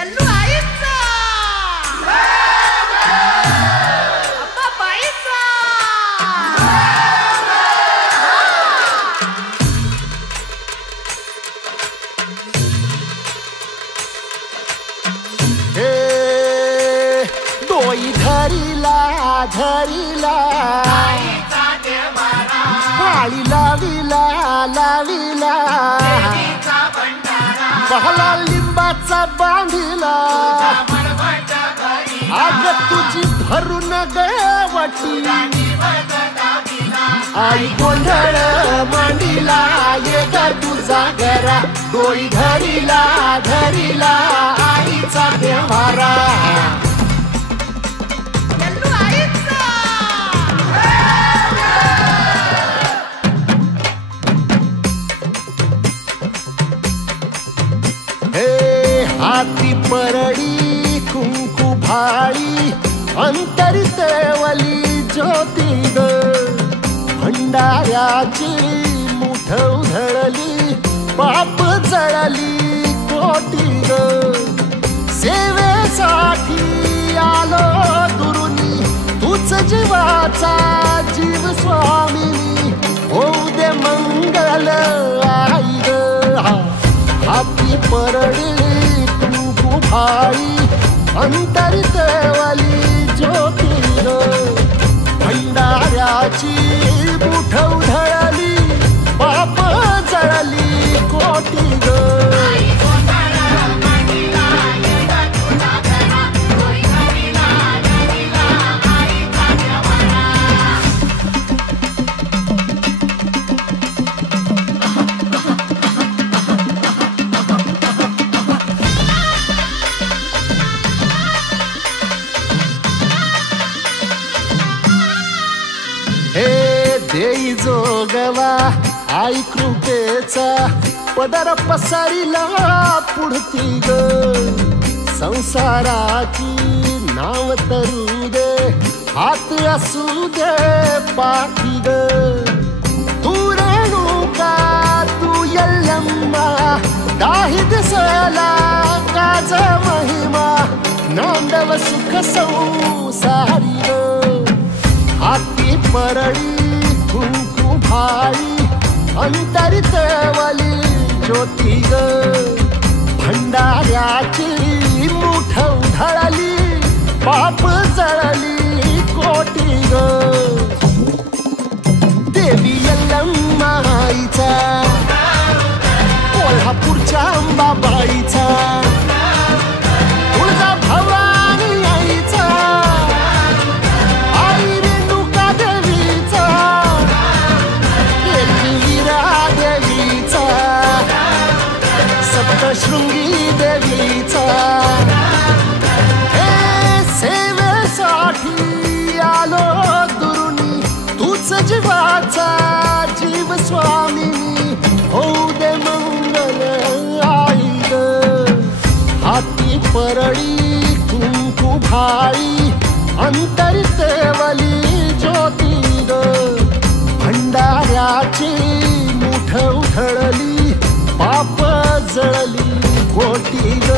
ಎಲ್ಲೂ ಆಯ್ತಾ ಅಪ್ಪ ಬಾಯ್ತಾ डोई धरीला धरीला पाळी लाविला लाविला पहला लिंबाचा बांधिला आग तुझी भरून गवटी आई गोंधळ मांडीला ये ग तुझा घरा डोई धरीला धरीला आईचा देवारा हाती परडी कुंकू भाळी अंतरितवली ज्योती ग भंडाऱ्याची मुठ उधळली पाप जळली कोटी ग सेवेसाठी आलो दुरुनी तूच जीवाचा जीव स्वामिनी होऊ दे मंगल आई ग हाती परडी भाई अंतरितवली ज्योती ग भंडाऱ्याची मुठ उधळली पाप जळली कोटी ग देई जोगवा आई कृपेचा पदर पसरिला पुढती ग संसाराची नाव तरू दे हात असू दे पाठी ग तू रेणुका तू यल्लम्मा दाही दिसला काज महिमा नांदव सुख संसारी ग हाती परडी कुंकू भाई अंतरितवली ज्योती ग भंडाऱ्याची मुठ उधळली पाप जळली कोटी ग देवी यल्लम्मा आईचा कोल्हापूरच्या अंबाबाईचा तुळजा भवानी आईचा शृंगी देवीचा हे सेवेसाठी आलो दुरुनी तूच जीवाचा जीव स्वामिनी होऊ दे मंगल आई ग हाती परडी कुंकू भाळी अंतरितवली ज्योती ग भंडाऱ्याची मुठ उधळली पाप जळली कोटी ग